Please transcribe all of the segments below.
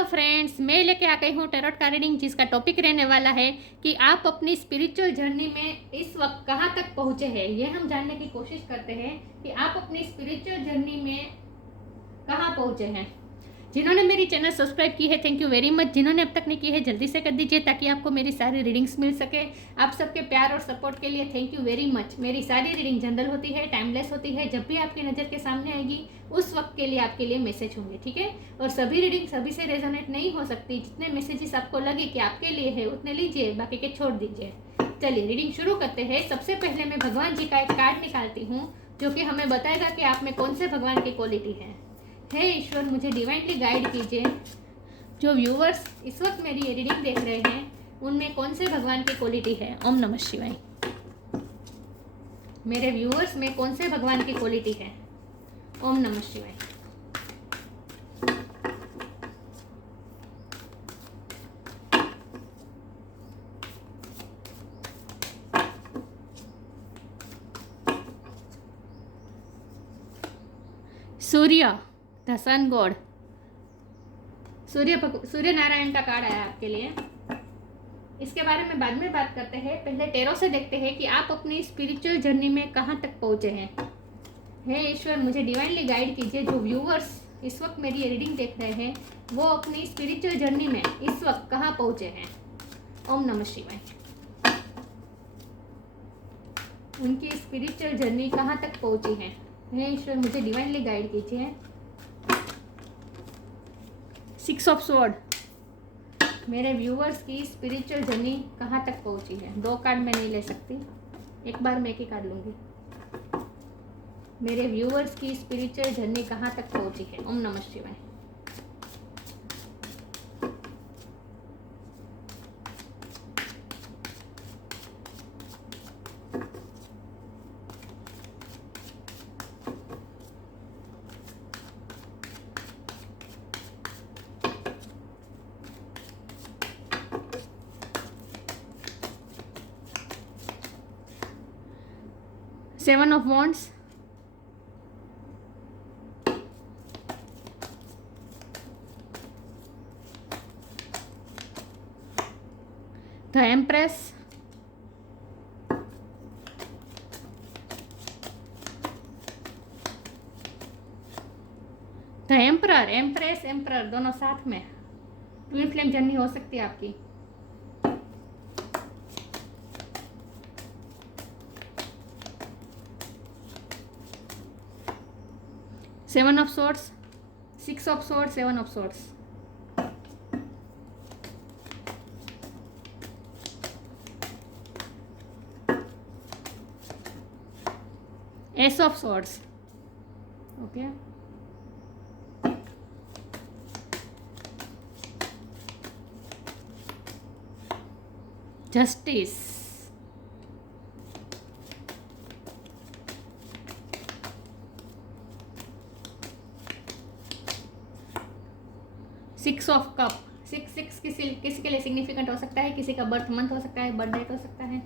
Hello friends, मैं लेके आ गई हूँ टैरोट का रीडिंग, जिसका टॉपिक रहने वाला है कि आप अपनी स्पिरिचुअल जर्नी में इस वक्त कहाँ तक पहुँचे हैं। ये हम जानने की कोशिश करते हैं कि आप अपनी स्पिरिचुअल जर्नी में कहाँ पहुँचे हैं। जिन्होंने मेरी चैनल सब्सक्राइब की है, थैंक यू वेरी मच। जिन्होंने अब तक नहीं की है, जल्दी से कर दीजिए ताकि आपको मेरी सारी रीडिंग्स मिल सके। आप सबके प्यार और सपोर्ट के लिए थैंक यू वेरी मच। मेरी सारी रीडिंग जनरल होती है, टाइमलेस होती है। जब भी आपकी नज़र के सामने आएगी उस वक्त के लिए आपके लिए मैसेज होंगे, ठीक है। और सभी रीडिंग सभी से रेजोनेट नहीं हो सकती। जितने मैसेजेस आपको लगे कि आपके लिए है उतने लीजिए, बाकी के छोड़ दीजिए। चलिए रीडिंग शुरू करते हैं। सबसे पहले मैं भगवान जी का एक कार्ड निकालती हूँ जो कि हमें बताएगा कि आप में कौन से भगवान की क्वालिटी है। हे ईश्वर, मुझे डिवाइनली गाइड कीजिए। जो व्यूवर्स इस वक्त मेरी ये रीडिंग देख रहे हैं उनमें कौन से भगवान की क्वालिटी है। ओम नमः शिवाय। मेरे व्यूवर्स में कौन से भगवान की क्वालिटी है। ओम नमः शिवाय। सूर्य, the sun god. Surya Narayan का कार्ड आया आपके लिए। इसके बारे में बाद में बात करते हैं। पहले टैरो से देखते हैं कि आप अपनी स्पिरिचुअल जर्नी में कहाँ तक पहुँचे हैं। हे ईश्वर, मुझे डिवाइनली गाइड कीजिए। जो व्यूवर्स इस वक्त मेरी रीडिंग देख रहे हैं वो अपनी स्पिरिचुअल जर्नी में इस वक्त कहाँ पहुँचे हैं। ओम नमः शिवाय। उनकी स्पिरिचुअल जर्नी कहाँ तक पहुँची है। हे ईश्वर, मुझे डिवाइनली गाइड कीजिए। 6 ऑफ स्वॉर्ड। मेरे व्यूवर्स की स्पिरिचुअल जर्नी कहाँ तक पहुँची है। 2 कार्ड मैं नहीं ले सकती, एक बार मैं एक ही कार्ड लूँगी। मेरे व्यूवर्स की स्पिरिचुअल जर्नी कहाँ तक पहुँची है। ओम नमः शिवाय। Seven of Wands, the Empress, the emperor. Empress emperor दोनों साथ में ट्विन फ्लेम जर्नी हो सकती है आपकी। Seven of swords, 6 of swords, 7 of swords. S of swords. Okay, justice. Six of cup. 6 किसी के लिए सिग्निफिकेंट हो सकता है, किसी का बर्थ मंथ हो सकता है, बर्थ डेट हो सकता है।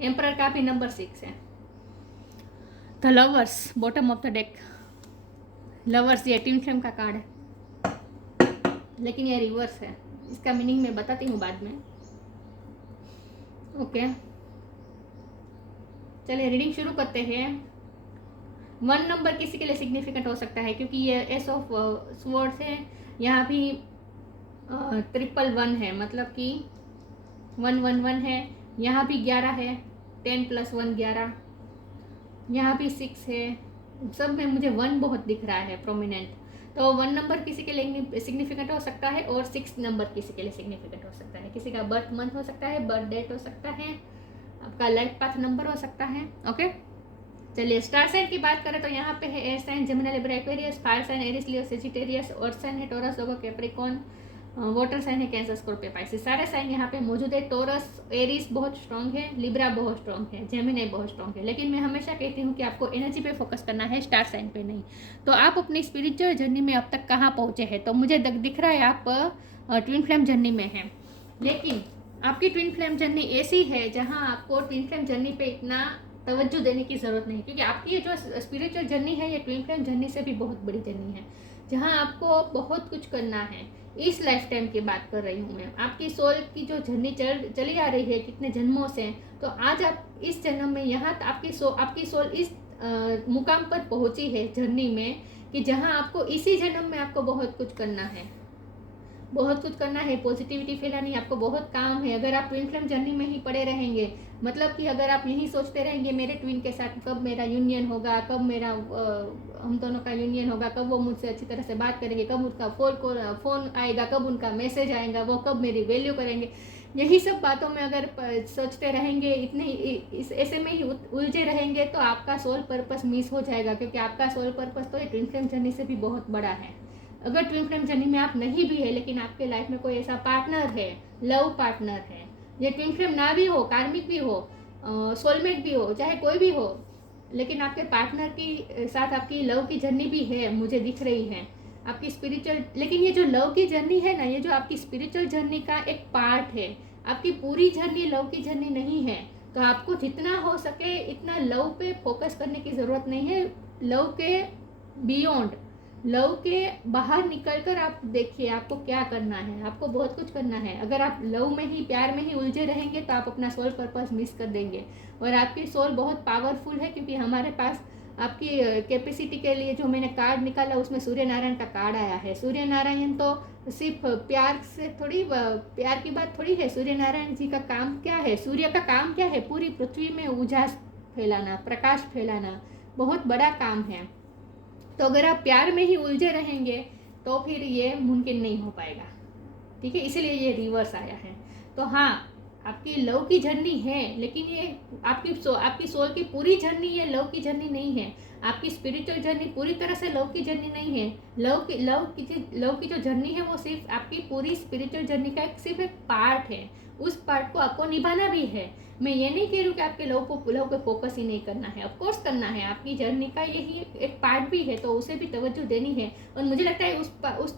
एम्परर का भी नंबर 6 है। The lovers, bottom of the deck. Lovers ये ट्विन फ्लेम का कार्ड है, लेकिन ये रिवर्स है। इसका मीनिंग मैं बताती हूँ बाद में। ओके, चलिए रीडिंग शुरू करते हैं। 1 नंबर किसी के लिए सिग्निफिकेंट हो सकता है क्योंकि ये एस ऑफ स्वॉर्ड्स है। यहाँ भी 111 है, मतलब कि 111 है। यहाँ भी 11 है, 10 + 1 11। यहाँ भी 6 है। सब में मुझे 1 बहुत दिख रहा है प्रोमिनेंट। तो 1 नंबर किसी के लिए सिग्निफिकेंट हो सकता है और 6 नंबर किसी के लिए सिग्निफिकेंट हो सकता है। किसी का बर्थ मंथ हो सकता है, बर्थ डेट हो सकता है, आपका लाइफ पाथ नंबर हो सकता है। ओके, चलिए स्टार साइन की बात करें तो यहाँ पे है air sign Gemini Libra Aquarius, fire sign Aries Leo Sagittarius, earth sign है Taurus Virgo Capricorn, water sign है कैंसर स्कॉर्पियो पाइसिस। सारे साइन यहाँ पे मौजूद है। टॉरस एरिस बहुत स्ट्रॉन्ग है, लिब्रा बहुत स्ट्रॉन्ग है, जेमिनी बहुत स्ट्रॉन्ग है। लेकिन मैं हमेशा कहती हूँ कि आपको एनर्जी पे फोकस करना है, स्टार साइन पे नहीं। तो आप अपनी स्पिरिचुअल जर्नी में अब तक कहाँ पहुँचे हैं। तो मुझे दिख रहा है आप ट्विन फ्लेम जर्नी में हैं, लेकिन आपकी ट्विन फ्लेम जर्नी ऐसी है जहाँ आपको ट्विन फ्लेम जर्नी पे इतना तवज्जो देने की ज़रूरत नहीं, क्योंकि आपकी ये जो स्पिरिचुअल जर्नी है ये ट्विन फ्लेम जर्नी से भी बहुत बड़ी जर्नी है। जहाँ आपको बहुत कुछ करना है। इस लाइफ टाइम की बात कर रही हूँ मैं। आपकी सोल की जो जर्नी चली आ रही है कितने जन्मों से, तो आज आप इस जन्म में यहाँ आपकी सोल इस मुकाम पर पहुँची है जर्नी में, कि जहाँ आपको इसी जन्म में आपको बहुत कुछ करना है, बहुत कुछ करना है, पॉजिटिविटी फैलानी है, आपको बहुत काम है। अगर आप ट्विन फ्लेम जर्नी में ही पड़े रहेंगे, मतलब कि अगर आप यही सोचते रहेंगे मेरे ट्विन के साथ कब मेरा यूनियन होगा, कब मेरा हम दोनों का यूनियन होगा, कब वो मुझसे अच्छी तरह से बात करेंगे, कब उनका फोन आएगा, कब उनका मैसेज आएगा, वो कब मेरी वैल्यू करेंगे, यही सब बातों में अगर सोचते रहेंगे, ऐसे में ही उलझे रहेंगे, तो आपका सोल पर्पस मिस हो जाएगा। क्योंकि आपका सोल पर्पस तो ये ट्विन फ्लेम जर्नी से भी बहुत बड़ा है। अगर ट्विन फ्लेम जर्नी में आप नहीं भी है, लेकिन आपके लाइफ में कोई ऐसा पार्टनर है, लव पार्टनर है, ये ट्विन फ्लेम ना भी हो, कार्मिक भी हो, सोलमेट भी हो, चाहे कोई भी हो, लेकिन आपके पार्टनर की साथ आपकी लव की जर्नी भी है, मुझे दिख रही है आपकी स्पिरिचुअल। लेकिन ये जो लव की जर्नी है ना, ये जो आपकी स्पिरिचुअल जर्नी का एक पार्ट है, आपकी पूरी जर्नी लव की जर्नी नहीं है। तो आपको जितना हो सके इतना लव पे फोकस करने की ज़रूरत नहीं है। लव के बियॉन्ड, लव के बाहर निकलकर आप देखिए आपको क्या करना है। आपको बहुत कुछ करना है। अगर आप लव में ही, प्यार में ही उलझे रहेंगे तो आप अपना सोल पर्पस मिस कर देंगे। और आपकी सोल बहुत पावरफुल है, क्योंकि हमारे पास आपकी कैपेसिटी के लिए जो मैंने कार्ड निकाला उसमें सूर्य नारायण का कार्ड आया है। सूर्य नारायण तो सिर्फ प्यार से थोड़ी, प्यार की बात थोड़ी है। सूर्य नारायण जी का काम क्या है, सूर्य का काम क्या है, पूरी पृथ्वी में उजास फैलाना, प्रकाश फैलाना, बहुत बड़ा काम है। तो अगर आप प्यार में ही उलझे रहेंगे तो फिर ये मुमकिन नहीं हो पाएगा। ठीक है, इसीलिए ये रिवर्स आया है। तो हाँ, आपकी लव की जर्नी है, लेकिन ये आपकी सोल की पूरी जर्नी ये लव की जर्नी नहीं है। आपकी स्पिरिचुअल जर्नी पूरी तरह से लव की जर्नी नहीं है। लव की जो जर्नी है वो सिर्फ आपकी पूरी स्पिरिचुअल जर्नी का सिर्फ एक पार्ट है। उस पार्ट को आपको निभाना भी है। मैं ये नहीं कह रही हूँ कि आपके लव पे फोकस ही नहीं करना है, ऑफकोर्स करना है। आपकी जर्नी का यही एक पार्ट भी है, तो उसे भी तवज्जो देनी है। और मुझे लगता है उस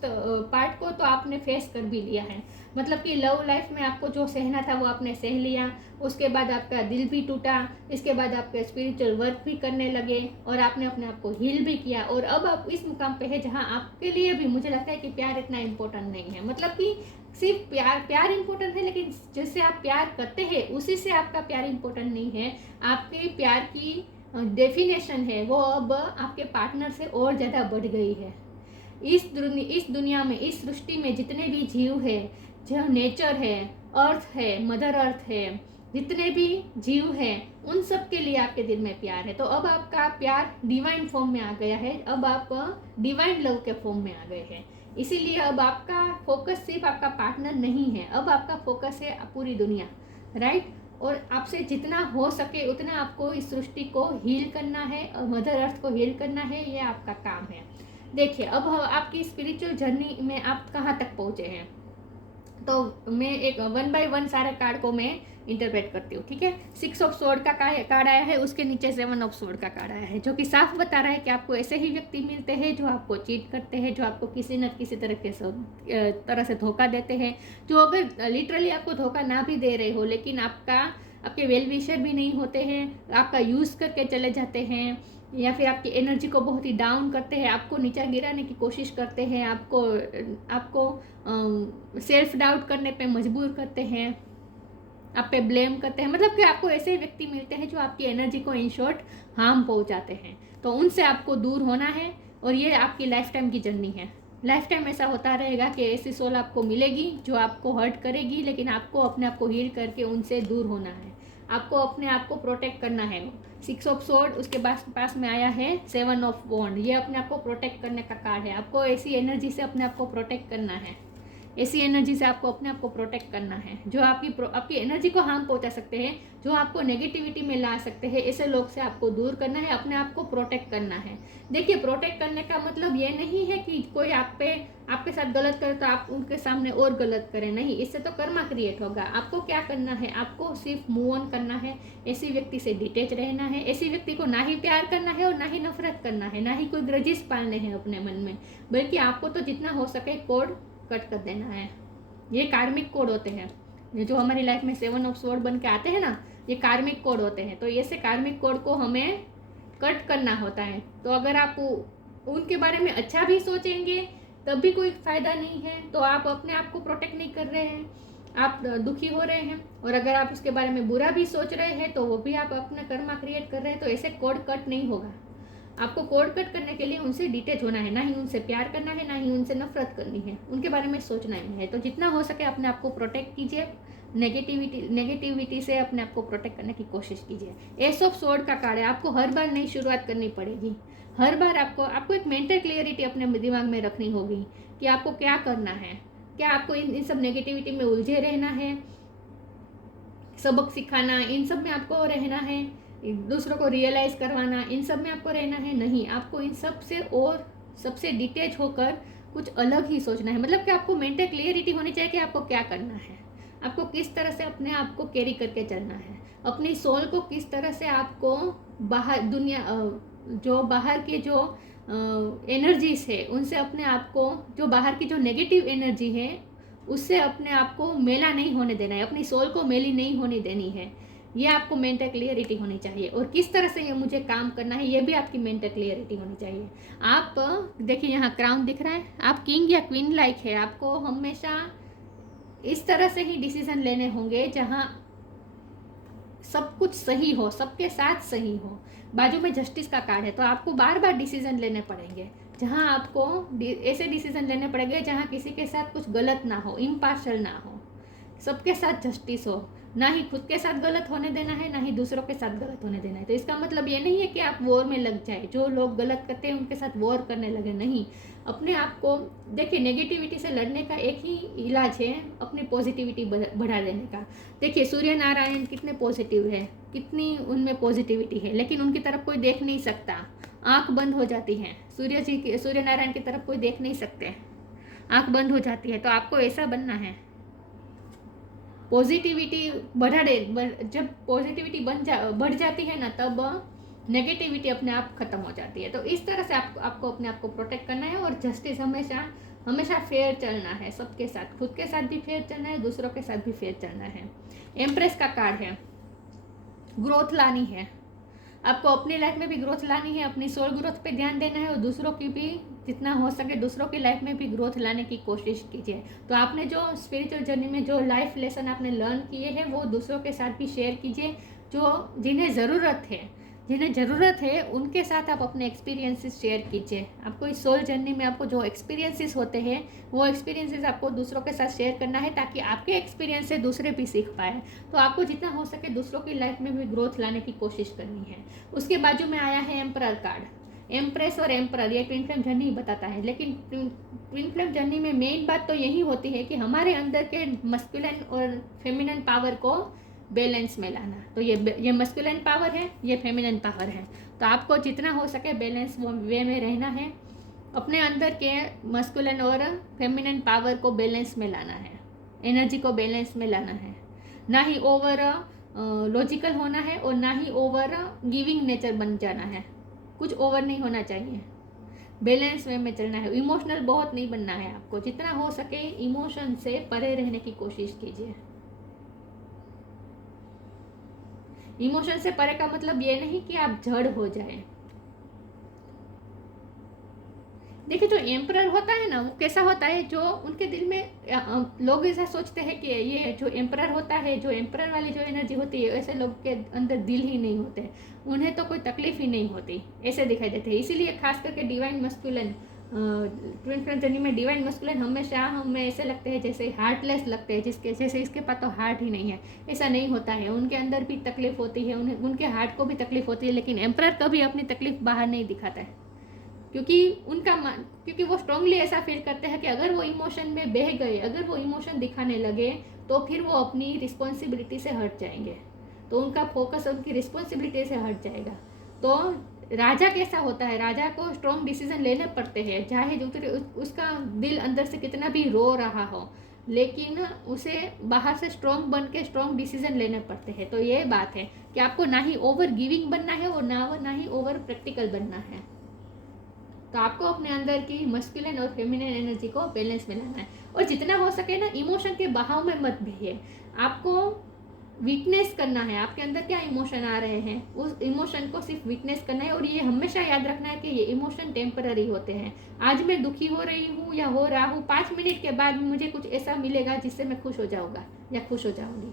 पार्ट को तो आपने फेस कर भी लिया है। मतलब कि लव लाइफ में आपको जो सहना था वो आपने सह लिया। उसके बाद आपका दिल भी टूटा, इसके बाद आपके स्पिरिचुअल वर्क भी करने लगे और आपने अपने आप को हील भी किया। और अब आप इस मुकाम पे है जहाँ आपके लिए भी मुझे लगता है कि प्यार इतना इम्पोर्टेंट नहीं है। मतलब कि सिर्फ प्यार इम्पोर्टेंट है, लेकिन जिससे आप प्यार करते हैं उसी से आपका प्यार इम्पोर्टेंट नहीं है। आपके प्यार की डेफिनेशन है वो अब आपके पार्टनर से और ज़्यादा बढ़ गई है। इस दुनिया में, इस सृष्टि में जितने भी जीव है, जो नेचर है, अर्थ है, मदर अर्थ है, जितने भी जीव हैं, उन सब के लिए आपके दिल में प्यार है। तो अब आपका प्यार डिवाइन फॉर्म में आ गया है। अब आप डिवाइन लव के फॉर्म में आ गए हैं। इसीलिए अब आपका फोकस सिर्फ आपका पार्टनर नहीं है, अब आपका फोकस है पूरी दुनिया, राइट। और आपसे जितना हो सके उतना आपको इस सृष्टि को हील करना है और मदर अर्थ को हील करना है, ये आपका काम है। देखिए, अब आपकी स्पिरिचुअल जर्नी में आप कहाँ तक पहुँचे हैं, तो मैं एक 1 बाय 1 सारे कार्ड को मैं इंटरप्रेट करती हूँ। ठीक है, 6 ऑफ सोर्ड का कार्ड आया है, उसके नीचे 7 ऑफ सोर्ड का कार्ड आया है, जो कि साफ बता रहा है कि आपको ऐसे ही व्यक्ति मिलते हैं जो आपको चीट करते हैं, जो आपको किसी न किसी तरह से धोखा देते हैं। जो अगर लिटरली आपको धोखा ना भी दे रहे हो, लेकिन आपके वेल विशर भी नहीं होते हैं, आपका यूज़ करके चले जाते हैं, या फिर आपकी एनर्जी को बहुत ही डाउन करते हैं, आपको नीचा गिराने की कोशिश करते हैं, आपको सेल्फ डाउट करने पे मजबूर करते हैं, आप पे ब्लेम करते हैं। मतलब कि आपको ऐसे व्यक्ति मिलते हैं जो आपकी एनर्जी को इन शॉर्ट हार्म पहुंचाते हैं। तो उनसे आपको दूर होना है, और ये आपकी लाइफ टाइम की जर्नी है। लाइफ टाइम ऐसा होता रहेगा कि ऐसी सोल आपको मिलेगी जो आपको हर्ट करेगी, लेकिन आपको अपने आप को हील करके उनसे दूर होना है। आपको अपने आप को प्रोटेक्ट करना है। 6 ऑफ सोर्ड, उसके पास में आया है 7 ऑफ वॉन्ड। ये अपने आप को प्रोटेक्ट करने का कार्ड है। आपको ऐसी एनर्जी से अपने आप को प्रोटेक्ट करना है, ऐसी एनर्जी से आपको अपने आप को प्रोटेक्ट करना है जो आपकी एनर्जी को हार्म पहुंचा सकते हैं, जो आपको नेगेटिविटी में ला सकते हैं। ऐसे लोग से आपको दूर करना है, अपने आप को प्रोटेक्ट करना है। देखिए, प्रोटेक्ट करने का मतलब ये नहीं है कि कोई आपके साथ गलत करे तो आप उनके सामने और गलत करें, नहीं। इससे तो कर्मा क्रिएट होगा। आपको क्या करना है, आपको सिर्फ मूव ऑन करना है, ऐसी व्यक्ति से डिटेच रहना है। ऐसी व्यक्ति को ना ही प्यार करना है और ना ही नफरत करना है, ना ही कोई ग्रजेस पालने हैं अपने मन में, बल्कि आपको तो जितना हो सके कोड कट कर देना है। ये कार्मिक कोड होते हैं, ये जो हमारी लाइफ में 7 ऑफ सोर्ड बन के आते हैं ना, ये कार्मिक कोड होते हैं। तो ऐसे कार्मिक कोड को हमें कट करना होता है। तो अगर आप उनके बारे में अच्छा भी सोचेंगे तब भी कोई फ़ायदा नहीं है, तो आप अपने आप को प्रोटेक्ट नहीं कर रहे हैं, आप दुखी हो रहे हैं। और अगर आप उसके बारे में बुरा भी सोच रहे हैं तो वो भी आप अपना कर्मा क्रिएट कर रहे हैं। तो ऐसे कोड कट नहीं होगा। आपको कोड कट करने के लिए उनसे डिटेच होना है, ना ही उनसे प्यार करना है, ना ही उनसे नफरत करनी है, उनके बारे में सोचना ही है। तो जितना हो सके अपने आप को प्रोटेक्ट कीजिए, नेगेटिविटी से अपने आप को प्रोटेक्ट करने की कोशिश कीजिए। एस ऑफ स्वॉर्ड का कार्ड है, आपको हर बार नई शुरुआत करनी पड़ेगी। हर बार आपको एक मेंटल क्लियरिटी अपने दिमाग में रखनी होगी कि आपको क्या करना है। क्या आपको इन सब नेगेटिविटी में उलझे रहना है, सबक सिखाना, इन सब में आपको रहना है, दूसरों को रियलाइज करवाना, इन सब में आपको रहना है? नहीं, आपको इन सब से और सबसे डिटेच होकर कुछ अलग ही सोचना है। मतलब कि आपको मेंटल क्लियरिटी होनी चाहिए कि आपको क्या करना है, आपको किस तरह से अपने आप को कैरी करके चलना है, अपनी सोल को किस तरह से आपको बाहर दुनिया जो बाहर के जो एनर्जीज है उनसे अपने आप को, जो बाहर की जो नेगेटिव एनर्जी है उससे अपने आप को मेला नहीं होने देना है, अपनी सोल को मेली नहीं होने देनी है। ये आपको मेंटल क्लियरिटी होनी चाहिए। और किस तरह से ये मुझे काम करना है ये भी आपकी मेंटल क्लियरिटी होनी चाहिए। आप देखिए यहाँ क्राउन दिख रहा है, आप किंग या क्वीन लाइक है। आपको हमेशा इस तरह से ही डिसीजन लेने होंगे जहाँ सब कुछ सही हो, सबके साथ सही हो। बाजू में जस्टिस का कार्ड है, तो आपको बार बार डिसीजन लेने पड़ेंगे, जहाँ आपको ऐसे डिसीजन लेने पड़ेंगे जहाँ किसी के साथ कुछ गलत ना हो, इम्पार्शल ना हो, सबके साथ जस्टिस हो। ना ही खुद के साथ गलत होने देना है, ना ही दूसरों के साथ गलत होने देना है। तो इसका मतलब ये नहीं है कि आप वॉर में लग जाए, जो लोग गलत करते हैं उनके साथ वॉर करने लगे। नहीं, अपने आप को देखिए, नेगेटिविटी से लड़ने का एक ही इलाज है, अपनी पॉजिटिविटी बढ़ा देने का। देखिए सूर्य नारायण कितने पॉजिटिव है, कितनी उनमें पॉजिटिविटी है, लेकिन उनकी तरफ कोई देख नहीं सकता, आंख बंद हो जाती है। सूर्य नारायण की तरफ कोई देख नहीं सकते, आंख बंद हो जाती है। तो आपको ऐसा बनना है, पॉजिटिविटी बढ़ा दे। जब पॉजिटिविटी बढ़ जाती है ना, तब नेगेटिविटी अपने आप खत्म हो जाती है। तो इस तरह से आपको अपने आप को प्रोटेक्ट करना है। और जस्टिस हमेशा फेयर चलना है, सबके साथ, खुद के साथ भी फेयर चलना है, दूसरों के साथ भी फेयर चलना है। एम्प्रेस का कार्ड है, ग्रोथ लानी है, आपको अपनी लाइफ में भी ग्रोथ लानी है, अपनी सोल ग्रोथ पे ध्यान देना है, और दूसरों की भी जितना हो सके दूसरों की लाइफ में भी ग्रोथ लाने की कोशिश कीजिए। तो आपने जो स्पिरिचुअल जर्नी में जो लाइफ लेसन आपने लर्न किए हैं वो दूसरों के साथ भी शेयर कीजिए। जिन्हें ज़रूरत है उनके साथ आप अपने एक्सपीरियंसेस शेयर कीजिए। आपको इस सोल जर्नी में आपको जो एक्सपीरियंसेस होते हैं वो एक्सपीरियंसेस आपको दूसरों के साथ शेयर करना है, ताकि आपके एक्सपीरियंस से दूसरे भी सीख पाए। तो आपको जितना हो सके दूसरों की लाइफ में भी ग्रोथ लाने की कोशिश करनी है। उसके बाजू में आया है एम्परर कार्ड। एम्प्रेस और एम्परर ये ट्विन फ्लेम जर्नी बताता है, लेकिन ट्विन फ्लेम जर्नी में मेन बात तो यही होती है कि हमारे अंदर के मस्कुलिन और फेमिनिन पावर को बैलेंस में लाना। तो ये मस्कुलिन पावर है, ये फेमिनिन पावर है। तो आपको जितना हो सके बैलेंस वे में रहना है, अपने अंदर के मस्कुलिन और फेमिनिन पावर को बैलेंस में लाना है, एनर्जी को बैलेंस में लाना है। ना ही ओवर लॉजिकल होना है और ना ही ओवर गिविंग नेचर बन जाना है। कुछ ओवर नहीं होना चाहिए, बैलेंस वे में चलना है। इमोशनल बहुत नहीं बनना है आपको, जितना हो सके इमोशन से परे रहने की कोशिश कीजिए। इमोशन से परे का मतलब ये नहीं कि आप जड़ हो जाए। देखिए जो एम्परर होता है ना वो कैसा होता है, जो उनके दिल में लोग ऐसा सोचते हैं कि ये जो एम्परर होता है, जो एम्परर वाली जो एनर्जी होती है, ऐसे लोग के अंदर दिल ही नहीं होते, उन्हें तो कोई तकलीफ ही नहीं होती, ऐसे दिखाई देते हैं। इसीलिए खास करके divine masculine, twin flame journey में डिवाइन मस्कुलिन हमेशा हमें ऐसे लगते हैं जैसे हार्टलेस लगते हैं, जैसे इसके पास तो हार्ट ही नहीं है। ऐसा नहीं होता है, उनके अंदर भी तकलीफ होती है, उनके हार्ट को भी तकलीफ होती है, लेकिन एम्परर कभी अपनी तकलीफ बाहर नहीं दिखाता है, क्योंकि वो स्ट्रांगली ऐसा फील करते हैं कि अगर वो इमोशन में बह गए, अगर वो इमोशन दिखाने लगे तो फिर वो अपनी रिस्पॉन्सिबिलिटी से हट जाएंगे, तो उनका फोकस उनकी रिस्पॉन्सिबिलिटी से हट जाएगा। तो राजा कैसा होता है, राजा को स्ट्रॉन्ग डिसीजन लेने पड़ते हैं, चाहे उसका दिल अंदर से कितना भी रो रहा हो, लेकिन उसे बाहर से स्ट्रॉन्ग बन के स्ट्रॉन्ग डिसीजन लेने पड़ते हैं। तो ये बात है कि आपको ना ही ओवर गिविंग बनना है और ना ही ओवर प्रैक्टिकल बनना है। तो आपको अपने अंदर की मस्कुलिन और फेमिनिन एनर्जी को बैलेंस में लाना है, और जितना हो सके ना इमोशन के बहाव में मत बहिए। आपको विटनेस करना है आपके अंदर क्या इमोशन आ रहे हैं, उस इमोशन को सिर्फ विटनेस करना है। और ये हमेशा याद रखना है कि ये इमोशन टेम्पररी होते हैं। आज मैं दुखी हो रही हूँ या हो रहा हूँ, 5 मिनट के बाद मुझे कुछ ऐसा मिलेगा जिससे मैं खुश हो जाऊँगा या खुश हो जाऊँगी।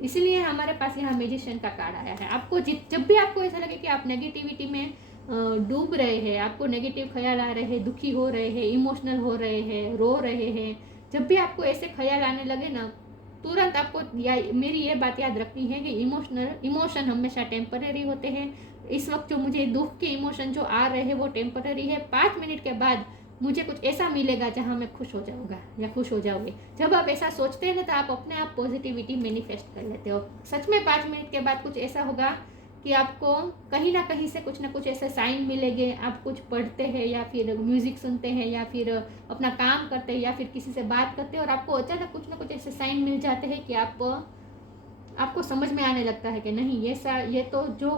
इसलिए हमारे पास यहाँ मैजिशियन का कार्ड आया है। आपको जब भी आपको ऐसा लगे कि आप नेगेटिविटी में डूब रहे हैं, आपको नेगेटिव ख्याल आ रहे हैं, दुखी हो रहे हैं, इमोशनल हो रहे हैं, रो रहे हैं, जब भी आपको ऐसे ख्याल आने लगे ना, तुरंत आपको मेरी ये बात याद रखनी है कि इमोशन हमेशा टेम्पररी होते हैं। इस वक्त जो मुझे दुख के इमोशन जो आ रहे हैं वो टेम्पररी है। 5 मिनट के बाद मुझे कुछ ऐसा मिलेगा जहाँ मैं खुश हो जाऊँगा या खुश हो जाओगे। जब आप ऐसा सोचते हैं ना तो आप अपने आप पॉजिटिविटी मैनिफेस्ट कर लेते हो। सच में 5 मिनट के बाद कुछ ऐसा होगा कि आपको कहीं ना कहीं से कुछ ना कुछ ऐसे साइन मिलेंगे। आप कुछ पढ़ते हैं या फिर म्यूज़िक सुनते हैं या फिर अपना काम करते हैं या फिर किसी से बात करते हैं और आपको अचानक कुछ ना कुछ ऐसे साइन मिल जाते हैं कि आपको समझ में आने लगता है कि नहीं, ये तो जो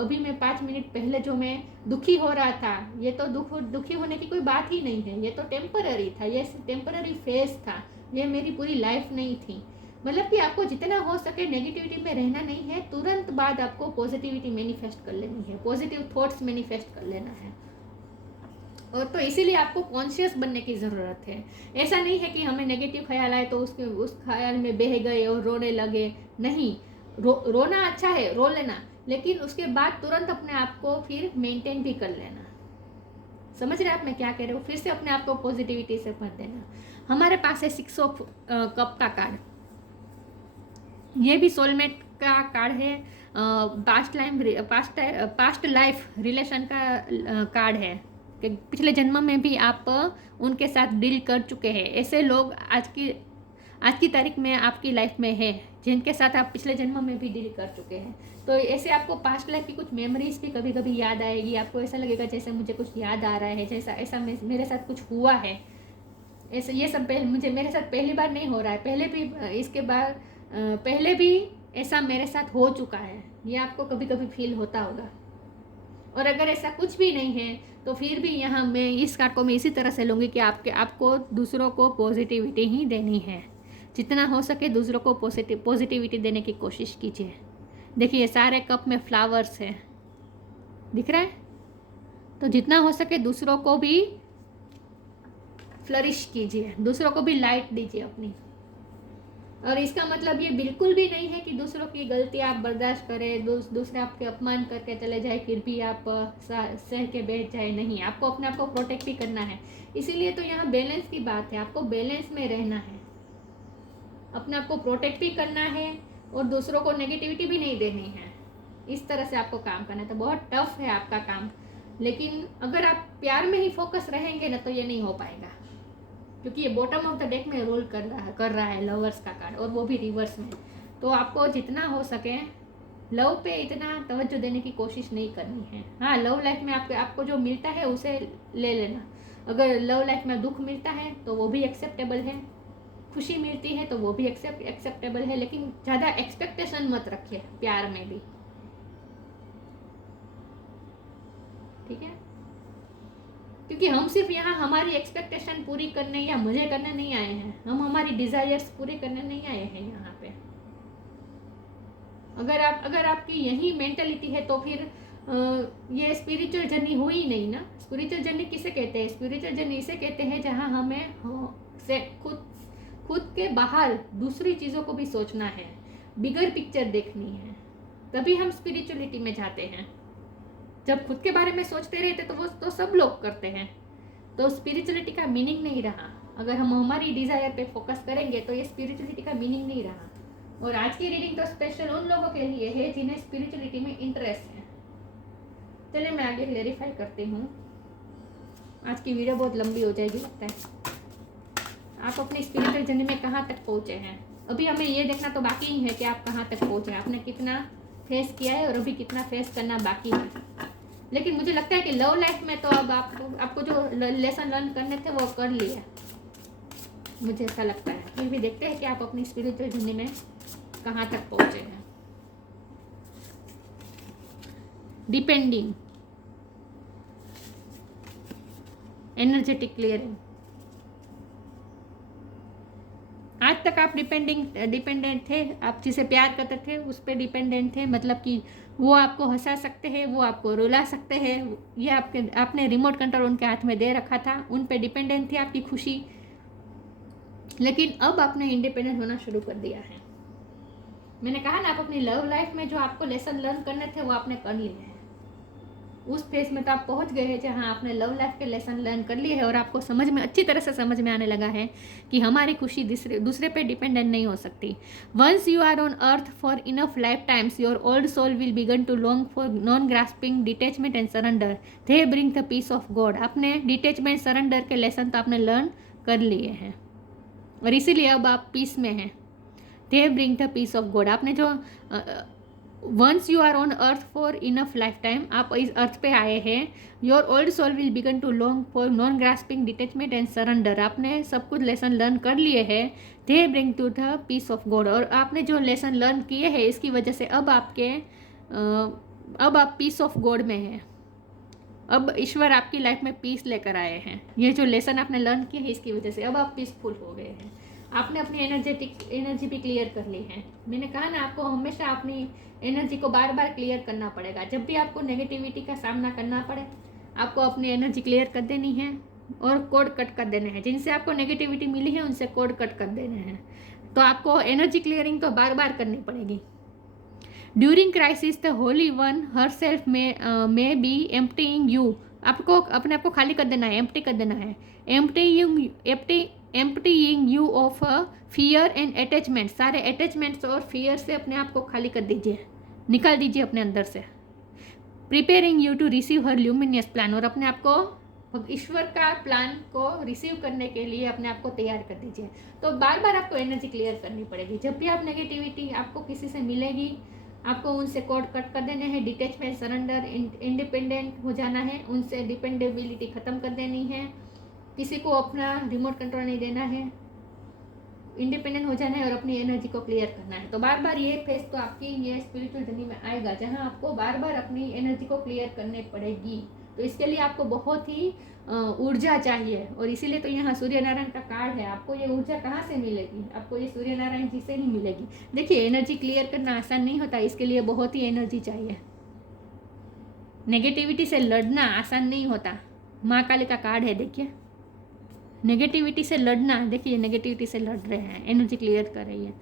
अभी मैं 5 मिनट पहले जो मैं दुखी हो रहा था, ये तो दुखी होने की कोई बात ही नहीं है, ये तो टेम्पररी था, ये टेम्पररी फेज था, ये मेरी पूरी लाइफ नहीं थी। मतलब कि आपको जितना हो सके नेगेटिविटी में रहना नहीं है। तुरंत बाद आपको पॉजिटिविटी मैनिफेस्ट कर लेनी है, पॉजिटिव थॉट्स मैनिफेस्ट कर लेना है। और तो इसीलिए आपको कॉन्शियस बनने की ज़रूरत है। ऐसा नहीं है कि हमें नेगेटिव ख्याल आए तो उस ख्याल में बह गए और रोने लगे। नहीं, रोना अच्छा है, रो लेना, लेकिन उसके बाद तुरंत अपने आप को फिर मेंटेन भी कर लेना। समझ रहे आप मैं क्या कह रही हूँ? फिर से अपने आप को पॉजिटिविटी से भर देना। हमारे पास है 6 ऑफ कप का कार्ड। ये भी सोलमेट का कार्ड है। पास्ट लाइफ रिलेशन का कार्ड है कि पिछले जन्म में भी आप उनके साथ डील कर चुके हैं। ऐसे लोग आज की तारीख में आपकी लाइफ में है जिनके साथ आप पिछले जन्म में भी डील कर चुके हैं। तो ऐसे आपको पास्ट लाइफ की कुछ मेमोरीज भी कभी कभी याद आएगी। आपको ऐसा लगेगा जैसे मुझे कुछ याद आ रहा है, जैसा ऐसा मेरे साथ कुछ हुआ है। ऐसे ये सब मेरे साथ पहली बार नहीं हो रहा है, पहले भी ऐसा मेरे साथ हो चुका है। ये आपको कभी कभी फील होता होगा। और अगर ऐसा कुछ भी नहीं है तो फिर भी यहाँ मैं इस कार्ड को मैं इसी तरह से लूँगी कि आपको दूसरों को पॉजिटिविटी ही देनी है। जितना हो सके दूसरों को पॉजिटिविटी देने की कोशिश कीजिए। देखिए सारे कप में फ्लावर्स है, दिख रहा है? तो जितना हो सके दूसरों को भी फ्लरिश कीजिए, दूसरों को भी लाइट दीजिए अपनी। और इसका मतलब ये बिल्कुल भी नहीं है कि दूसरों की गलती आप बर्दाश्त करें, दूसरे आपके अपमान करके चले जाए फिर भी आप सह के बैठ जाए। नहीं, आपको अपने आप को प्रोटेक्ट भी करना है। इसीलिए तो यहाँ बैलेंस की बात है। आपको बैलेंस में रहना है, अपने आप को प्रोटेक्ट भी करना है और दूसरों को नेगेटिविटी भी नहीं देनी है। इस तरह से आपको काम करना है। तो बहुत टफ है आपका काम, लेकिन अगर आप प्यार में ही फोकस रहेंगे ना तो ये नहीं हो पाएगा, क्योंकि ये बॉटम ऑफ द डेक में रोल कर रहा है लवर्स का कार्ड, और वो भी रिवर्स में। तो आपको जितना हो सके लव पे इतना तवज्जो देने की कोशिश नहीं करनी है। हाँ, लव लाइफ में आपको जो मिलता है उसे ले लेना। अगर लव लाइफ में दुख मिलता है तो वो भी एक्सेप्टेबल है, खुशी मिलती है तो वो भी एक्सेप्टेबल है, लेकिन ज़्यादा एक्सपेक्टेशन मत रखिए प्यार में भी, ठीक है? क्योंकि हम सिर्फ यहाँ हमारी एक्सपेक्टेशन पूरी करने या मजे करने नहीं आए हैं, हम हमारी डिजायर्स पूरे करने नहीं आए हैं यहाँ पे। अगर आपकी यही मेंटेलिटी है तो फिर ये स्पिरिचुअल जर्नी हुई नहीं ना। स्पिरिचुअल जर्नी किसे कहते हैं? स्पिरिचुअल जर्नी इसे कहते हैं जहाँ हमें से खुद के बाहर दूसरी चीज़ों को भी सोचना है, बिगर पिक्चर देखनी है, तभी हम स्पिरिचुअलिटी में जाते हैं। जब खुद के बारे में सोचते रहते तो वो तो सब लोग करते हैं, तो स्पिरिचुअलिटी का मीनिंग नहीं रहा। अगर हम हमारी डिज़ायर पे फोकस करेंगे तो ये स्पिरिचुअलिटी का मीनिंग नहीं रहा। और आज की रीडिंग तो स्पेशल उन लोगों के लिए है जिन्हें स्पिरिचुअलिटी में इंटरेस्ट है। चलिए मैं आगे क्लेरिफाई करती हूँ। आज की वीडियो बहुत लंबी हो जाएगी लगता है। आप अपनी स्पिरिचुअल जर्नी में कहाँ तक पहुँचे हैं? अभी हमें ये देखना तो बाकी ही है कि आप कहाँ तक पहुँचे, आपने कितना फेस किया है और अभी कितना फेस करना बाकी है। लेकिन मुझे लगता है कि लव लाइफ में तो अब आपको जो लेसन लर्न करने थे वो कर लिए, मुझे ऐसा लगता है। फिर भी देखते हैं कि आप अपनी स्पिरिचुअल जर्नी में कहाँ तक पहुँचे हैं। Depending, energetic clearing. आज तक आप डिपेंडेंट थे, आप जिसे प्यार करते थे उस पर डिपेंडेंट थे, मतलब कि वो आपको हंसा सकते हैं, वो आपको रुला सकते हैं, ये आपने रिमोट कंट्रोल उनके हाथ में दे रखा था, उन पे डिपेंडेंट थी आपकी खुशी। लेकिन अब आपने इंडिपेंडेंट होना शुरू कर दिया है। मैंने कहा ना, आप अपनी लव लाइफ में जो आपको लेसन लर्न करने थे वो आपने कर लिए हैं। उस फेज में तो आप पहुंच गए हैं जहां आपने लव लाइफ के लेसन लर्न कर लिए हैं और आपको समझ में अच्छी तरह से समझ में आने लगा है कि हमारी खुशी दूसरे पे डिपेंडेंट नहीं हो सकती। Once you are on earth for enough life times your old soul will begin to long for non grasping detachment and surrender, they bring the peace of God. आपने डिटेचमेंट सरेंडर के lesson तो आपने learn कर लिए हैं और इसीलिए अब आप पीस में हैं। They bring the peace of God. आपने जो once you are on earth for enough life time, आप इस अर्थ पे आए हैं, your old soul will begin to long for non grasping detachment and surrender. आपने सब कुछ लेसन लर्न कर लिए हैं। They bring to the peace of God. और आपने जो लेसन लर्न किए हैं इसकी वजह से अब आप पीस ऑफ गॉड में हैं। अब ईश्वर आपकी लाइफ में पीस लेकर आए हैं। ये जो लेसन आपने लर्न किए हैं इसकी वजह से अब आप पीसफुल हो गए हैं। आपने अपनी एनर्जी भी क्लियर कर ली है। मैंने कहा ना, आपको हमेशा अपनी एनर्जी को बार बार क्लियर करना पड़ेगा। जब भी आपको नेगेटिविटी का सामना करना पड़े, आपको अपनी एनर्जी क्लियर कर देनी है और कोड कट कर देने हैं। जिनसे आपको नेगेटिविटी मिली है उनसे कोड कट कर देने हैं। तो आपको एनर्जी क्लियरिंग तो बार बार करनी पड़ेगी। During crisis the Holi one her self में बी एम्प्टीइंग यू। आपको अपने आप को खाली कर देना है, एम्प्टी कर देना है। Emptying you of fear and attachment. सारे अटैचमेंट्स और फियर से अपने आप को खाली कर दीजिए, निकाल दीजिए अपने अंदर से। Preparing you to receive her luminous plan. और अपने आप को ईश्वर का प्लान को रिसीव करने के लिए अपने आप को तैयार कर दीजिए। तो बार बार आपको एनर्जी क्लियर करनी पड़ेगी। जब भी आप नेगेटिविटी आपको किसी से मिलेगी, आपको उनसे कोड कट कर देने हैं। डिटेचमेंट, सरेंडर, इंडिपेंडेंट हो जाना है, उनसे डिपेंडेबिलिटी ख़त्म कर देनी है। किसी को अपना रिमोट कंट्रोल नहीं देना है, इंडिपेंडेंट हो जाना है और अपनी एनर्जी को क्लियर करना है। तो बार बार ये फेज तो आपकी ये स्पिरिचुअल जर्नी में आएगा जहां आपको बार बार अपनी एनर्जी को क्लियर करने पड़ेगी। तो इसके लिए आपको बहुत ही ऊर्जा चाहिए और इसीलिए तो यहाँ सूर्य नारायण का कार्ड है। आपको ये ऊर्जा कहाँ से मिलेगी? आपको ये सूर्य नारायण जी से ही मिलेगी। देखिए, एनर्जी क्लियर करना आसान नहीं होता, इसके लिए बहुत ही एनर्जी चाहिए। नेगेटिविटी से लड़ना आसान नहीं होता। माँ काली का कार्ड है, देखिए, नेगेटिविटी से लड़ना। देखिए, नेगेटिविटी से लड़ रहे हैं, एनर्जी क्लियर कर रही है।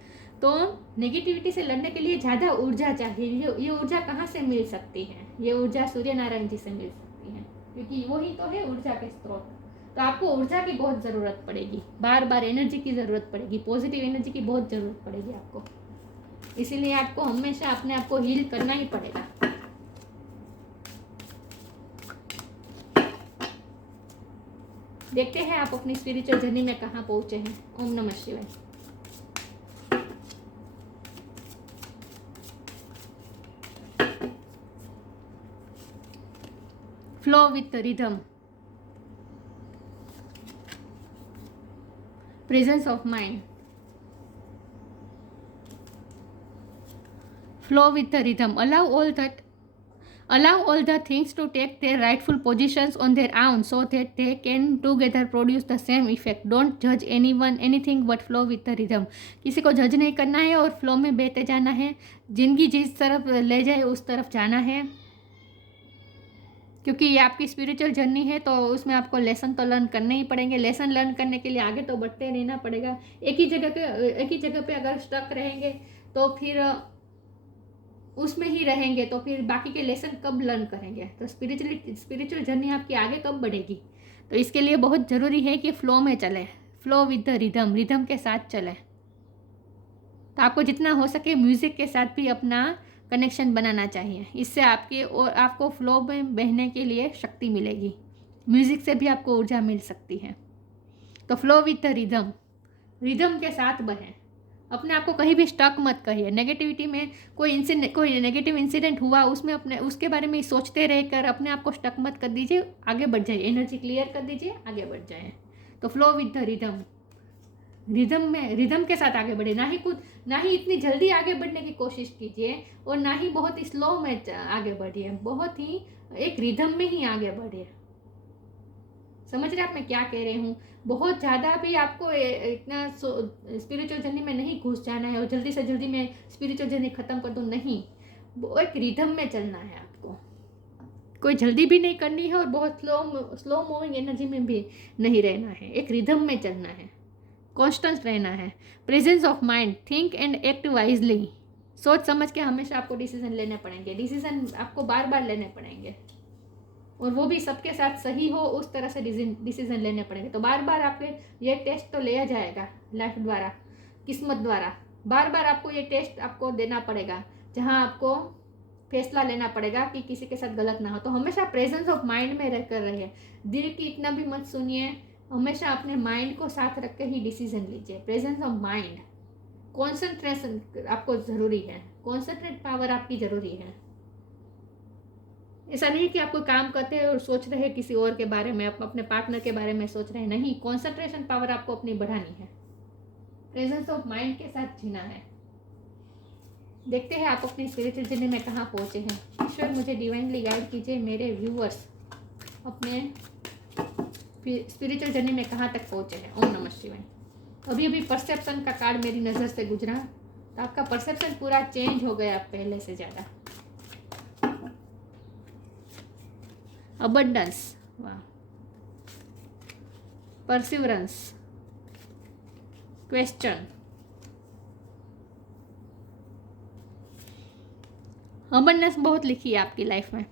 तो नेगेटिविटी से लड़ने के लिए ज़्यादा ऊर्जा चाहिए। ये ऊर्जा कहाँ से मिल सकती है? ये ऊर्जा सूर्य नारायण जी से मिल सकती है, क्योंकि वही तो है ऊर्जा के स्रोत। तो आपको ऊर्जा की बहुत ज़रूरत पड़ेगी, बार बार एनर्जी की ज़रूरत पड़ेगी, पॉजिटिव एनर्जी की बहुत ज़रूरत पड़ेगी आपको। इसीलिए आपको हमेशा अपने आप को हील करना ही पड़ेगा। देखते हैं आप अपनी स्पिरिचुअल जर्नी में कहाँ पहुंचे हैं। ओम नमः शिवाय। Flow with rhythm, presence of mind, flow with the rhythm, allow all the things to take their rightful positions on their own so that they can together produce the same effect. Don't judge anyone, anything but flow with the rhythm. किसी को जज नहीं करना है और flow में बहते जाना है। जिंदगी जिस तरफ ले जाए उस तरफ जाना है, क्योंकि ये आपकी स्पिरिचुअल जर्नी है। तो उसमें आपको लेसन तो लर्न करने ही पड़ेंगे। लेसन लर्न करने के लिए आगे तो बढ़ते रहना पड़ेगा। एक ही जगह पे अगर स्टक रहेंगे तो फिर उसमें ही रहेंगे, तो फिर बाकी के लेसन कब लर्न करेंगे? तो स्पिरिचुअल जर्नी आपकी आगे कब बढ़ेगी? तो इसके लिए बहुत ज़रूरी है कि फ़्लो में चले, flow with the rhythm, rhythm के साथ चले। तो आपको जितना हो सके म्यूज़िक के साथ भी अपना कनेक्शन बनाना चाहिए। इससे आपको फ्लो में बहने के लिए शक्ति मिलेगी। म्यूज़िक से भी आपको ऊर्जा मिल सकती है। तो flow with the rhythm, rhythm के साथ बहें। अपने आप को कहीं भी स्टक मत करिए। नेगेटिविटी में कोई नेगेटिव इंसिडेंट हुआ, उसमें उसके बारे में सोचते रहकर अपने आप को स्टक मत कर दीजिए, आगे बढ़ जाइए। एनर्जी क्लियर कर दीजिए, आगे बढ़ जाए। तो flow with the rhythm, rhythm के साथ आगे बढ़े। ना ही इतनी जल्दी आगे बढ़ने की कोशिश कीजिए और ना ही बहुत ही स्लो में आगे बढ़िए। बहुत ही एक रिदम में ही आगे बढ़िए। समझ रहे आप मैं क्या कह रही हूँ? बहुत ज़्यादा भी आपको इतना स्पिरिचुअल जर्नी में नहीं घुस जाना है और जल्दी से जल्दी मैं स्पिरिचुअल जर्नी ख़त्म कर दूँ, नहीं। वो एक रिदम में चलना है आपको, कोई जल्दी भी नहीं करनी है और बहुत स्लो मूविंग एनर्जी में भी नहीं रहना है, एक रिदम में चलना है, कॉन्स्टेंट रहना है। Presence of mind, think and act wisely, सोच समझ के हमेशा आपको डिसीजन लेने पड़ेंगे, डिसीजन आपको बार बार लेने पड़ेंगे और वो भी सबके साथ सही हो उस तरह से डिसीजन लेने पड़ेंगे। तो बार बार आपके ये टेस्ट तो लिया जाएगा लाइफ द्वारा, किस्मत द्वारा, बार बार आपको ये टेस्ट आपको देना पड़ेगा जहाँ आपको फैसला लेना पड़ेगा कि किसी के साथ गलत ना हो। तो हमेशा प्रेजेंस ऑफ माइंड में रह कर रहिए, दिल की इतना भी मत सुनिए, हमेशा अपने माइंड को साथ रख के ही डिसीजन लीजिए। प्रेजेंस ऑफ माइंड, कॉन्सेंट्रेशन आपको ज़रूरी है, कॉन्सेंट्रेट पावर आपकी ज़रूरी है। ऐसा नहीं कि आपको काम करते हैं और सोच रहे हैं किसी और के बारे में, आप अपने पार्टनर के बारे में सोच रहे हैं, नहीं, कॉन्सेंट्रेशन पावर आपको अपनी बढ़ानी है, प्रेजेंस ऑफ माइंड के साथ जीना है। देखते हैं आप अपनी स्पिरिचुअल जर्नी में कहाँ पहुँचे हैं। ईश्वर मुझे डिवाइनली गाइड कीजिए, मेरे व्यूअर्स अपने स्पिरिचुअल जर्नी में कहाँ तक पहुँचे हैं। ओम नमः शिवाय। अभी अभी परसेप्शन का कार्ड मेरी नज़र से गुजरा, तो आपका परसेप्शन पूरा चेंज हो गया पहले से ज़्यादा। अबंडेंस, वाह, परसिवरेंस, क्वेश्चन, अबंडेंस बहुत लिखी है आपकी लाइफ में,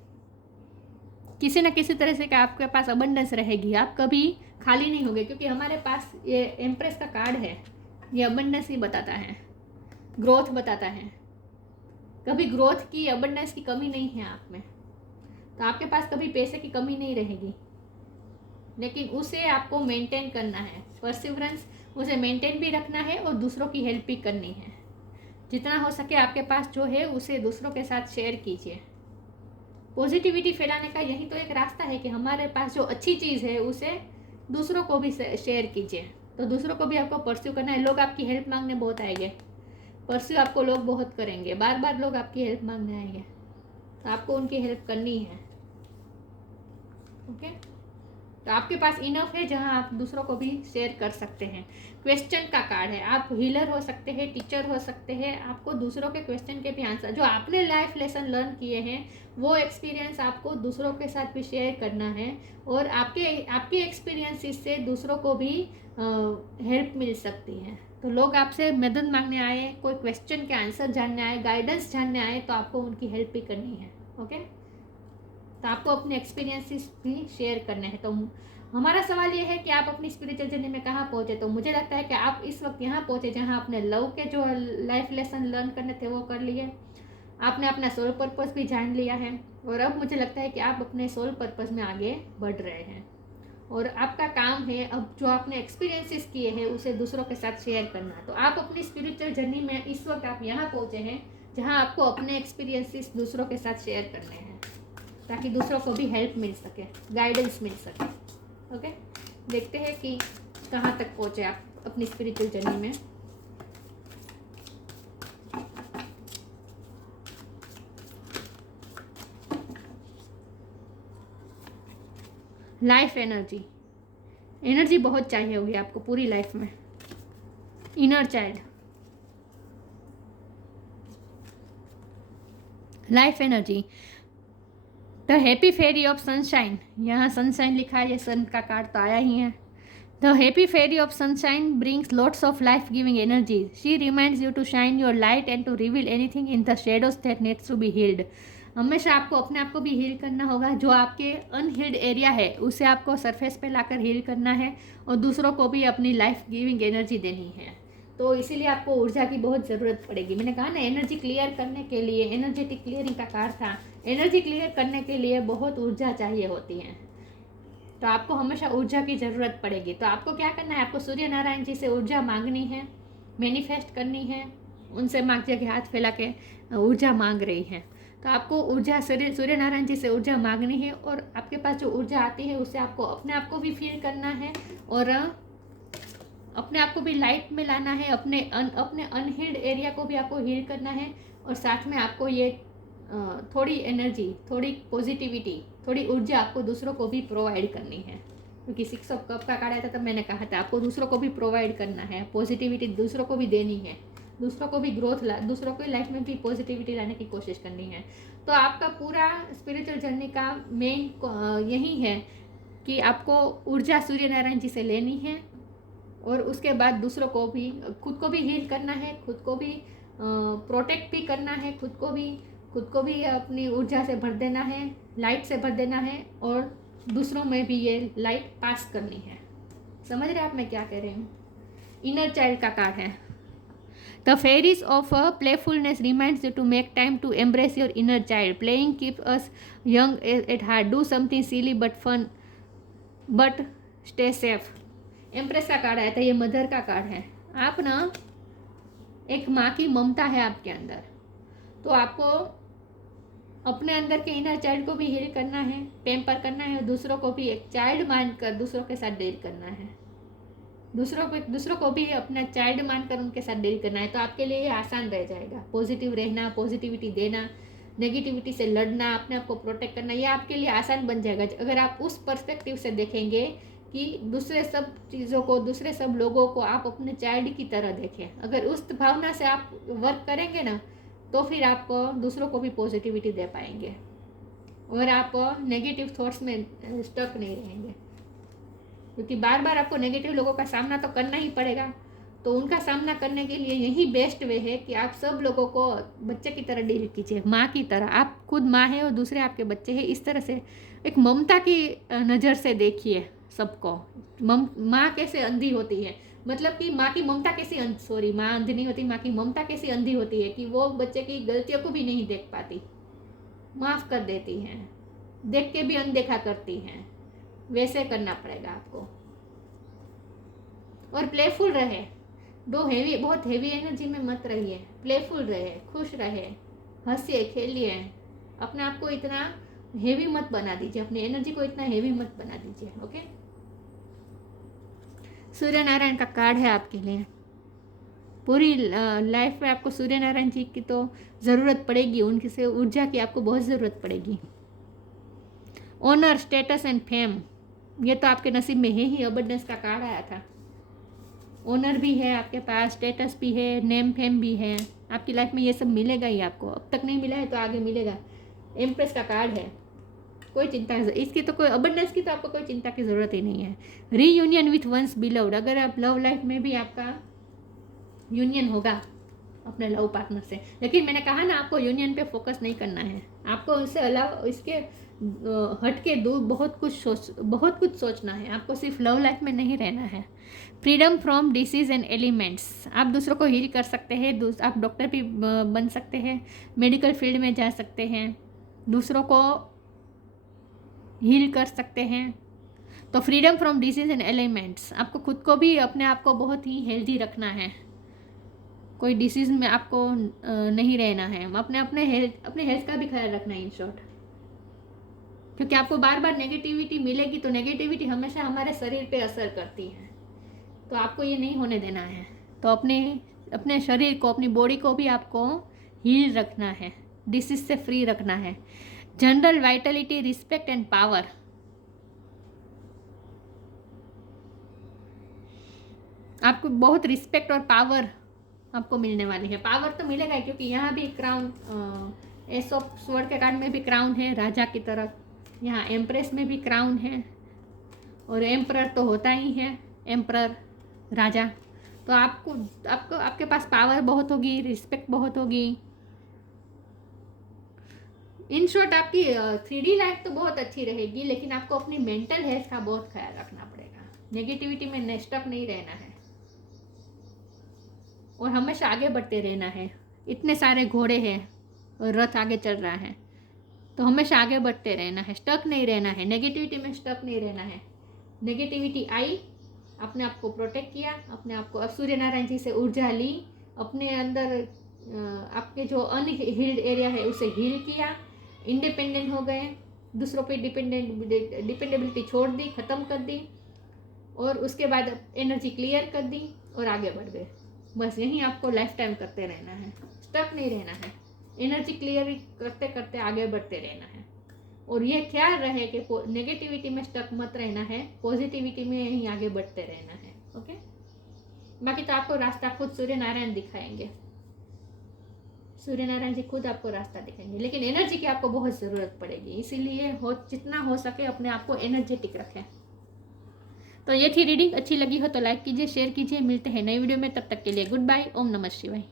किसी न किसी तरह से कि आपके पास अबंडेंस रहेगी, आप कभी खाली नहीं होगे, क्योंकि हमारे पास ये एम्प्रेस का कार्ड है, ये अबंडेंस ही बताता है, ग्रोथ बताता है। कभी ग्रोथ की, अबंडेंस की कमी नहीं है आप में, तो आपके पास कभी पैसे की कमी नहीं रहेगी, लेकिन उसे आपको मेंटेन करना है। परसिवरेंस, उसे मेंटेन भी रखना है और दूसरों की हेल्प भी करनी है। जितना हो सके आपके पास जो है उसे दूसरों के साथ शेयर कीजिए। पॉजिटिविटी फैलाने का यही तो एक रास्ता है कि हमारे पास जो अच्छी चीज़ है उसे दूसरों को भी शेयर कीजिए। तो दूसरों को भी आपको परस्यू करना है। लोग आपकी हेल्प मांगने बहुत आएंगे, परस्यू आपको लोग बहुत करेंगे, बार बार लोग आपकी हेल्प मांगने आएंगे, तो आपको उनकी हेल्प करनी है। ओके, तो आपके पास इनफ है जहां आप दूसरों को भी शेयर कर सकते हैं। क्वेश्चन का कार्ड है, आप हीलर हो सकते हैं, टीचर हो सकते हैं, आपको दूसरों के क्वेश्चन के भी आंसर, जो आपने लाइफ लेसन लर्न किए हैं वो एक्सपीरियंस आपको दूसरों के साथ भी शेयर करना है, और आपके एक्सपीरियंसेस से दूसरों को भी हेल्प मिल सकती है। तो लोग आपसे मदद मांगने आए, कोई क्वेश्चन के आंसर जानने आए, गाइडेंस जानने आए, तो आपको उनकी हेल्प भी करनी है। ओके, तो आपको अपने एक्सपीरियंसेस भी शेयर करने हैं। तो हमारा सवाल ये है कि आप अपनी स्पिरिचुअल जर्नी में कहाँ पहुँचे। तो मुझे लगता है कि आप इस वक्त यहाँ पहुँचे जहाँ आपने लव के जो लाइफ लेसन लर्न करने थे वो कर लिए, आपने अपना सोल पर्पस भी जान लिया है, और अब मुझे लगता है कि आप अपने सोल पर्पस में आगे बढ़ रहे हैं, और आपका काम है अब जो आपने एक्सपीरियंसेस किए हैं उसे दूसरों के साथ शेयर करना। तो आप अपनी स्पिरिचुअल जर्नी में इस वक्त आप यहाँ पहुँचे हैं जहाँ आपको अपने एक्सपीरियंसेस दूसरों के साथ शेयर करने हैं, ताकि दूसरों को भी हेल्प मिल सके, गाइडेंस मिल सके। ओके, देखते हैं कि कहाँ तक पहुँचे आप अपनी स्पिरिचुअल जर्नी में। लाइफ एनर्जी, एनर्जी बहुत चाहिए होगी आपको पूरी लाइफ में। Inner child, life energy, the happy fairy of sunshine, यहाँ सनशाइन लिखा है, ये सन का कार्ड तो आया ही है। The happy fairy of sunshine brings lots of life giving energy, she reminds you to shine your light and to reveal anything in the shadows that needs to be healed. हमेशा आपको अपने आप को भी हील करना होगा, जो आपके अनहील्ड एरिया है उसे आपको सरफेस पे लाकर हील करना है, और दूसरों को भी अपनी लाइफ गिविंग एनर्जी देनी है। तो इसीलिए आपको ऊर्जा की बहुत ज़रूरत पड़ेगी। मैंने कहा ना, एनर्जी क्लियर करने के लिए, एनर्जेटिक क्लियरिंग का कार्ड था, एनर्जी क्लियर करने के लिए बहुत ऊर्जा चाहिए होती है, तो आपको हमेशा ऊर्जा की ज़रूरत पड़ेगी। तो आपको क्या करना है, आपको सूर्य नारायण जी से ऊर्जा मांगनी है, मैनिफेस्ट करनी है, उनसे मांगते के हाथ फैला के ऊर्जा मांग रही है। तो आपको ऊर्जा सूर्य नारायण जी से ऊर्जा मांगनी है, और आपके पास जो ऊर्जा आती है उससे आपको अपने आप को भी फील करना है, और अपने आप को भी लाइट में लाना है, अपने अनहील्ड एरिया को भी आपको हील करना है, और साथ में आपको ये थोड़ी एनर्जी, थोड़ी पॉजिटिविटी, थोड़ी ऊर्जा आपको दूसरों को भी प्रोवाइड करनी है। क्योंकि 6 ऑफ कप का कार्ड आया था तब मैंने कहा था आपको दूसरों को भी प्रोवाइड करना है, पॉजिटिविटी दूसरों को भी देनी है, दूसरों को भी दूसरों को लाइफ में भी पॉजिटिविटी लाने की कोशिश करनी है। तो आपका पूरा स्पिरिचुअल जर्नी का मेन यही है कि आपको ऊर्जा सूर्य नारायण जी से लेनी है और उसके बाद दूसरों को भी, खुद को भी हील करना है, खुद को भी प्रोटेक्ट भी करना है, खुद को भी अपनी ऊर्जा से भर देना है, लाइट से भर देना है और दूसरों में भी ये लाइट पास करनी है। समझ रहे आप मैं क्या कह रही हूँ? इनर चाइल्ड का कार्ड है। The fairies of playfulness reminds you to make time to embrace your inner child, playing keep us young at heart, do something silly but fun but stay safe. Empress का card आया था, ये mother का card है। आप ना एक माँ की ममता है आपके अंदर, तो आपको अपने अंदर के इनर चाइल्ड को भी हील करना है, पैम्पर करना है और दूसरों को भी एक चाइल्ड मानकर दूसरों के साथ डील करना है, दूसरों को भी अपना चाइल्ड मानकर उनके साथ डील करना है। तो आपके लिए ये आसान रह जाएगा। पॉजिटिव रहना, पॉजिटिविटी देना, नेगेटिविटी से लड़ना, अपने आप को प्रोटेक्ट करना, ये आपके लिए आसान बन जाएगा अगर आप उस पर्सपेक्टिव से देखेंगे कि दूसरे सब चीज़ों को, दूसरे सब लोगों को आप अपने चाइल्ड की तरह देखें। अगर उस भावना से आप वर्क करेंगे ना तो फिर आप दूसरों को भी पॉजिटिविटी दे पाएंगे और आप नेगेटिव थॉट्स में स्टक नहीं रहेंगे, क्योंकि बार बार आपको नेगेटिव लोगों का सामना तो करना ही पड़ेगा। तो उनका सामना करने के लिए यही बेस्ट वे है कि आप सब लोगों को बच्चे की तरह डील कीजिए, माँ की तरह। आप खुद माँ है और दूसरे आपके बच्चे हैं, इस तरह से एक ममता की नज़र से देखिए सबको। माँ कैसे अंधी होती है, मतलब कि माँ की ममता कैसी माँ अंधी नहीं होती, माँ की ममता कैसी अंधी होती है कि वो बच्चे की गलतियों को भी नहीं देख पाती, माफ़ कर देती हैं, देख के भी अनदेखा करती हैं। वैसे करना पड़ेगा आपको। और प्लेफुल रहे, बहुत हेवी एनर्जी में मत रहिए, प्लेफुल रहे, खुश रहे, हंसिए, खेलिए, अपने आप को इतना हेवी मत बना दीजिए, अपनी एनर्जी को इतना हेवी मत बना दीजिए। ओके, सूर्य नारायण का कार्ड है आपके लिए। पूरी लाइफ में आपको सूर्य नारायण जी की तो ज़रूरत पड़ेगी, उनकी से ऊर्जा की आपको बहुत ज़रूरत पड़ेगी। ऑनर, स्टेटस एंड फेम, ये तो आपके नसीब में है ही। अबंडेंस का कार्ड आया था, ऑनर भी है आपके पास, स्टेटस भी है, नेम फेम भी है। आपकी लाइफ में ये सब मिलेगा ही आपको, अब तक नहीं मिला है तो आगे मिलेगा। एम्प्रेस का कार्ड है, कोई चिंता इसकी तो, कोई अबंडेंस की तो आपको कोई चिंता की ज़रूरत ही नहीं है। रीयूनियन विथ वंस बिलव्ड, अगर आप लव लाइफ में भी आपका यूनियन होगा अपने लव पार्टनर से, लेकिन मैंने कहा ना आपको यूनियन पे फोकस नहीं करना है, आपको उससे अलावा इसके हट के दूर बहुत कुछ सोचना है। आपको सिर्फ लव लाइफ में नहीं रहना है। Freedom from disease and elements, आप दूसरों को हील कर सकते हैं, आप डॉक्टर भी बन सकते हैं, मेडिकल फील्ड में जा सकते हैं, दूसरों को हील कर सकते हैं। तो freedom from disease and elements, आपको खुद को भी, अपने आप को बहुत ही हेल्दी रखना है, कोई डिसीज़ में आपको नहीं रहना है। अपने हेल्थ का भी ख्याल रखना है इन शॉर्ट, क्योंकि आपको बार बार नेगेटिविटी मिलेगी तो नेगेटिविटी हमेशा हमारे शरीर पे असर करती है, तो आपको ये नहीं होने देना है। तो अपने शरीर को, अपनी बॉडी को भी आपको हील रखना है, डिसीज से फ्री रखना है। General Vitality, respect and power, आपको बहुत रिस्पेक्ट और पावर आपको मिलने वाली है। पावर तो मिलेगा ही, क्योंकि यहाँ भी क्राउन, एस ऑफ स्वॉर्ड के कार्ड में भी क्राउन है राजा की तरफ, यहाँ एम्प्रेस में भी क्राउन है, और एम्परर तो होता ही है, एम्परर राजा। तो आपके पास पावर बहुत होगी, रिस्पेक्ट बहुत होगी। इन शॉर्ट आपकी 3D लाइफ तो बहुत अच्छी रहेगी, लेकिन आपको अपनी मेंटल हेल्थ का बहुत ख्याल रखना पड़ेगा। नेगेटिविटी में स्टक नहीं रहना है और हमेशा आगे बढ़ते रहना है। इतने सारे घोड़े हैं और रथ आगे चल रहा है, तो हमेशा आगे बढ़ते रहना है, स्टक नहीं रहना है, नेगेटिविटी में स्टक नहीं रहना है। नेगेटिविटी आई, अपने आप को प्रोटेक्ट किया, अपने आप को सूर्य नारायण जी से ऊर्जा ली, अपने अंदर आपके जो अनहील्ड एरिया है उसे हील किया, इंडिपेंडेंट हो गए, दूसरों पे डिपेंडेबिलिटी छोड़ दी, ख़त्म कर दी, और उसके बाद एनर्जी क्लियर कर दी और आगे बढ़ गए। बस यही आपको लाइफ टाइम करते रहना है, स्टक नहीं रहना है, एनर्जी क्लियर करते करते आगे बढ़ते रहना है। और ये ख्याल रहे कि नेगेटिविटी में स्टक मत रहना है, पॉजिटिविटी में ही आगे बढ़ते रहना है। ओके, बाकी तो आपको रास्ता खुद सूर्य नारायण दिखाएंगे, सूर्य नारायण जी खुद आपको रास्ता दिखाएंगे, लेकिन एनर्जी की आपको बहुत ज़रूरत पड़ेगी, इसीलिए जितना हो सके अपने आप को एनर्जेटिक रखें। तो ये थी रीडिंग, अच्छी लगी हो तो लाइक कीजिए, शेयर कीजिए, मिलते हैं नई वीडियो में, तब तक के लिए गुड बाय, ओम नमः शिवाय।